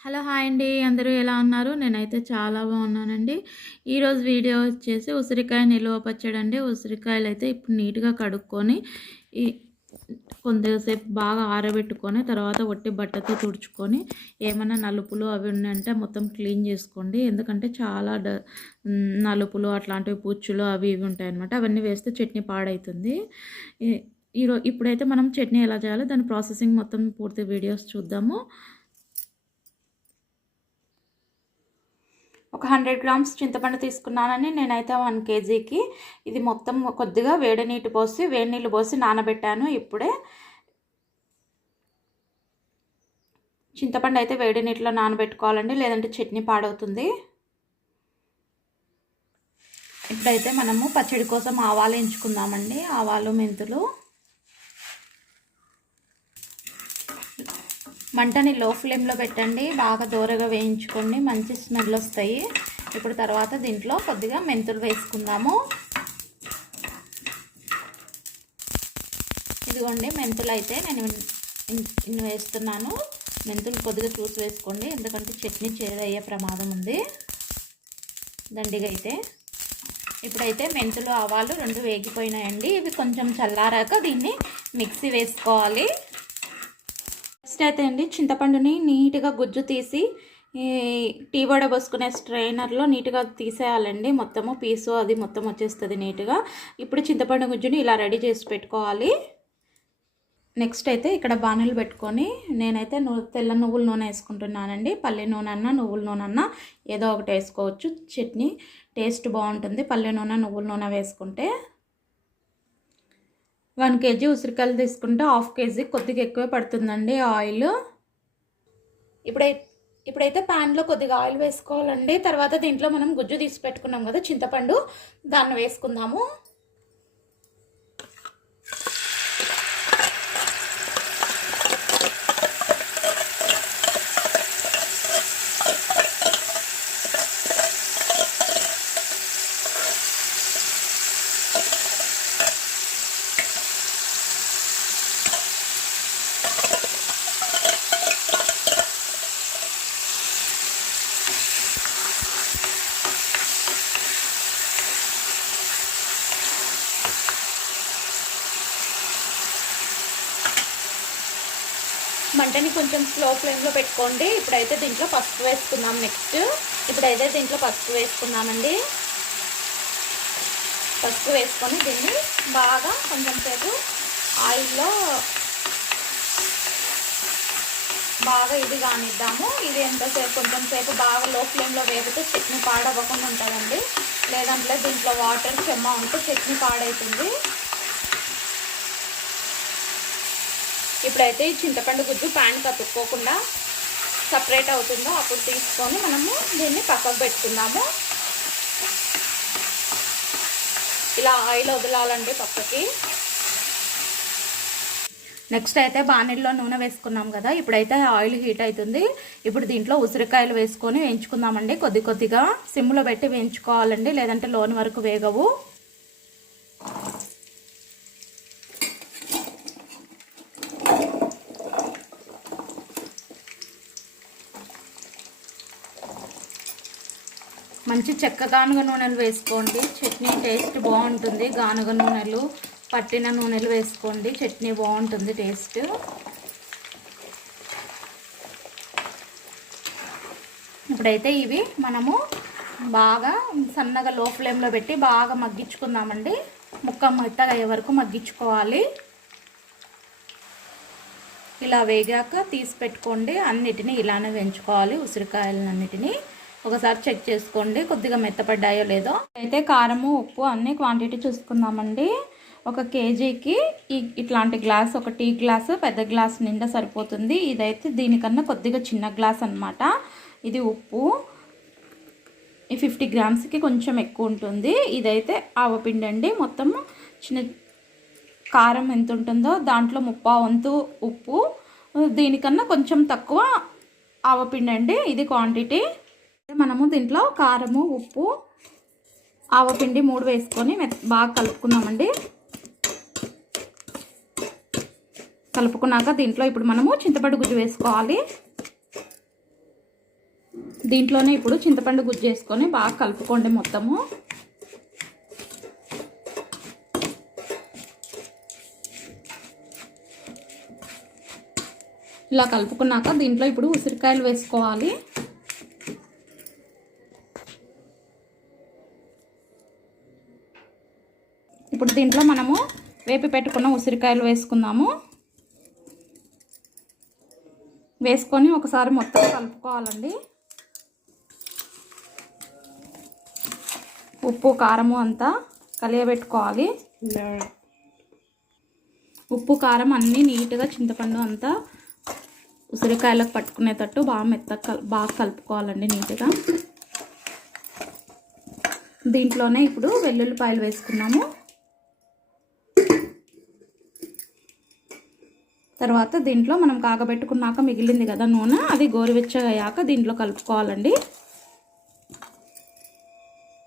Hello hi అండి. అందరూ ఎలా ఉన్నారు? నేనైతే చాలా బాగున్నానండి. ఈరోజు వీడియో వచ్చేసి ఉసిరికాయ నిలువ పచ్చడి అండి. ఉసిరికాయలు అయితే ఇప్పుడు నీట్గా కడుక్కొని ఈ కొంతసేపు బాగా ఆరబెట్టుకొని తర్వాత ఒట్టి బట్టతో తుడుచుకొని ఏమైనా నలుపులు అవి ఉన్నాయంటే మొత్తం క్లీన్ చేసుకోండి. ఎందుకంటే చాలా డ నలుపులు అట్లాంటివి పుచ్చులు అవి ఇవి ఉంటాయి అన్నమాట అవన్నీ వేస్తే చట్నీ పాడవుతుంది ఈరోజు ఇప్పుడైతే మనం చట్నీ ఎలా చేయాలో దాని ప్రాసెసింగ్ మొత్తం పూర్తి వీడియోస్ చూద్దాము. ఒక హండ్రెడ్ గ్రామ్స్ చింతపండు తీసుకున్నానని నేనైతే వన్ కేజీకి ఇది మొత్తం కొద్దిగా వేడి నీటి పోసి వేడి నీళ్ళు పోసి నానబెట్టాను ఇప్పుడే. చింతపండు అయితే వేడి నీటిలో నానబెట్టుకోవాలండి లేదంటే చట్నీ పాడవుతుంది. ఇప్పుడైతే మనము పచ్చడి కోసం ఆవాలు ఎంచుకుందామండి ఆవాలు మెంతులు. మంటని లో ఫ్లేమ్లో పెట్టండి. బాగా దూరగా వేయించుకోండి. మంచి స్మెల్ వస్తాయి. ఇప్పుడు తర్వాత దీంట్లో కొద్దిగా మెంతులు వేసుకుందాము. ఇదిగోండి మెంతులు అయితే నేను ఇన్ని వేస్తున్నాను. మెంతులు కొద్దిగా చూసి వేసుకోండి. ఎందుకంటే చట్నీ చేదయ్యే ప్రమాదం ఉంది. దండిగా అయితే ఇప్పుడైతే మెంతులు ఆవాలు రెండు వేగిపోయినాయండి. ఇవి కొంచెం చల్లారాక దీన్ని మిక్సీ వేసుకోవాలి. నెక్స్ట్ అయితే అండి చింతపండుని నీట్గా గుజ్జు తీసి టీ వడ పోసుకునే స్ట్రైనర్లో నీట్గా తీసేయాలండి. మొత్తము పీసు అది మొత్తం వచ్చేస్తుంది నీట్గా. ఇప్పుడు చింతపండు గుజ్జుని ఇలా రెడీ చేసి పెట్టుకోవాలి. నెక్స్ట్ అయితే ఇక్కడ బాణలు పెట్టుకొని నేనైతే తెల్ల నువ్వుల నూనె వేసుకుంటున్నానండి. పల్లె నూనె అన్న నువ్వుల నూనె అన్న ఏదో ఒకటి వేసుకోవచ్చు. చట్నీ టేస్ట్ బాగుంటుంది. పల్లె నూనె నువ్వుల నూనె వేసుకుంటే వన్ కేజీ ఉసిరికాయలు తీసుకుంటే హాఫ్ కేజీ కొద్దిగా ఎక్కువే పడుతుందండి ఆయిల్. ఇప్పుడై ఇప్పుడైతే ప్యాన్లో కొద్దిగా ఆయిల్ వేసుకోవాలండి. తర్వాత దీంట్లో మనం గుజ్జు తీసి పెట్టుకున్నాం కదా చింతపండు దాన్ని వేసుకుందాము. మంటని కొంచెం స్లో ఫ్లేమ్లో పెట్టుకోండి. ఇప్పుడైతే దీంట్లో పసుపు వేసుకుందాం నెక్స్ట్ ఇప్పుడైతే దీంట్లో పసుపు వేసుకున్నామండి పసుపు వేసుకొని దీన్ని బాగా కొంచెం సేపు ఆయిల్లో బాగా ఇది కానిద్దాము ఇది ఎంతసేపు కొంచెం సేపు బాగా లో ఫ్లేమ్లో వేగితే చట్నీ పాడవ్వకుండా ఉంటుందండి. లేదంటే దీంట్లో వాటర్ చెమ్మ ఉంటే చట్నీ పాడవుతుంది ఇప్పుడైతే ఈ చింతపండు గుజ్జు ప్యాన్ కతుక్కోకుండా సపరేట్ అవుతుందో అప్పుడు తీసుకొని మనము దీన్ని పక్కకు పెట్టుకుందాము. ఇలా ఆయిల్ వదలాలండి పక్కకి నెక్స్ట్ అయితే బాణీల్లో నూనె వేసుకున్నాం కదా ఇప్పుడైతే ఆయిల్ హీట్ అవుతుంది. ఇప్పుడు దీంట్లో ఉసిరికాయలు వేసుకొని వేయించుకుందామండి. కొద్ది కొద్దిగా సిమ్లో పెట్టి వేయించుకోవాలండి లేదంటే లోన్ వరకు వేగవు. మంచి చెక్క గానుగ నూనెలు వేసుకోండి. చట్నీ టేస్ట్ బాగుంటుంది. గానుగ నూనెలు పట్టిన నూనెలు వేసుకోండి. చట్నీ బాగుంటుంది టేస్ట్. ఇప్పుడైతే ఇవి మనము బాగా సన్నగా లో ఫ్లేమ్లో పెట్టి బాగా మగ్గించుకుందామండి. ముక్క మెత్తగా అయ్యే వరకు మగ్గించుకోవాలి. ఇలా వేగాక తీసి పెట్టుకోండి. అన్నిటినీ ఇలానే పెంచుకోవాలి ఉసిరికాయలన్నిటినీ ఒకసారి చెక్ చేసుకోండి కొద్దిగా మెత్తపడ్డాయో లేదో. అయితే కారము ఉప్పు అన్ని క్వాంటిటీ చూసుకుందామండి. ఒక కేజీకి ఈ ఇట్లాంటి గ్లాస్ ఒక టీ గ్లాసు పెద్ద గ్లాస్ నిండా సరిపోతుంది. ఇదైతే దీనికన్నా కొద్దిగా చిన్న గ్లాస్ అనమాట ఇది ఉప్పు. ఈ ఫిఫ్టీ గ్రామ్స్కి కొంచెం ఎక్కువ ఉంటుంది. ఇదైతే ఆవపిండి అండి. మొత్తం చిన్న కారం ఎంత ఉంటుందో దాంట్లో ముప్పా వంతు ఉప్పు. దీనికన్నా కొంచెం తక్కువ ఆవపిండి అండి. ఇది క్వాంటిటీ మనము దీంట్లో కారము ఉప్పు ఆవపిండి మూడు వేసుకొని బాగా కలుపుకున్నామండి. కలుపుకున్నాక దీంట్లో ఇప్పుడు మనము చింతపండు గుజ్జు వేసుకోవాలి. దీంట్లోనే ఇప్పుడు చింతపండు గుజ్జు వేసుకొని బాగా కలుపుకోండి మొత్తము. ఇలా కలుపుకున్నాక దీంట్లో ఇప్పుడు ఉసిరికాయలు వేసుకోవాలి. ఇప్పుడు దీంట్లో మనము వేపి పెట్టుకున్న ఉసిరికాయలు వేసుకుందాము. వేసుకొని ఒకసారి మొత్తం కలుపుకోవాలండి. ఉప్పు కారము అంతా కలియబెట్టుకోవాలి. ఉప్పు కారం అన్నీ నీట్గా చింతపండు అంతా ఉసిరికాయలకు పట్టుకునేటట్టు బాగా మెత్తగా బాగా కలుపుకోవాలండి నీట్గా. దీంట్లోనే ఇప్పుడు వెల్లుల్లిపాయలు వేసుకున్నాము. తర్వాత దీంట్లో మనం కాగబెట్టుకున్నాక మిగిలింది కదా నూనె అది గోరువెచ్చగయ్యాక దీంట్లో కలుపుకోవాలండి.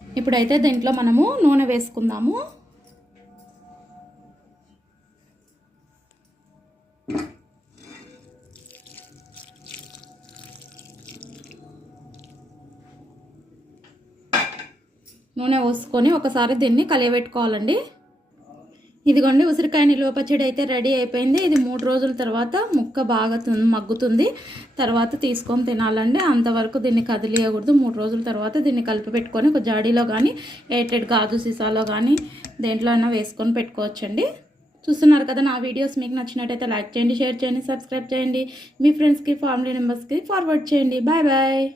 ఇప్పుడైతే దీంట్లో మనము నూనె వేసుకుందాము. నూనె పోసుకొని ఒకసారి దీన్ని కలియబెట్టుకోవాలండి. ఇదిగోండి ఉసిరికాయ నిలువ పచ్చడి అయితే రెడీ అయిపోయింది. ఇది మూడు రోజుల తర్వాత ముక్క బాగా మగ్గుతుంది. తర్వాత తీసుకొని తినాలండి. అంతవరకు దీన్ని కదిలియకూడదు. మూడు రోజుల తర్వాత దీన్ని కలిపి పెట్టుకొని ఒక జాడీలో కానీ ఎయిటెడ్ గాజు సీసాలో కానీ దేంట్లో అయినా వేసుకొని పెట్టుకోవచ్చండి. చూస్తున్నారు కదా నా వీడియోస్ మీకు నచ్చినట్టయితే లైక్ చేయండి షేర్ చేయండి సబ్స్క్రైబ్ చేయండి. మీ ఫ్రెండ్స్కి ఫ్యామిలీ మెంబర్స్కి ఫార్వర్డ్ చేయండి. Bye bye.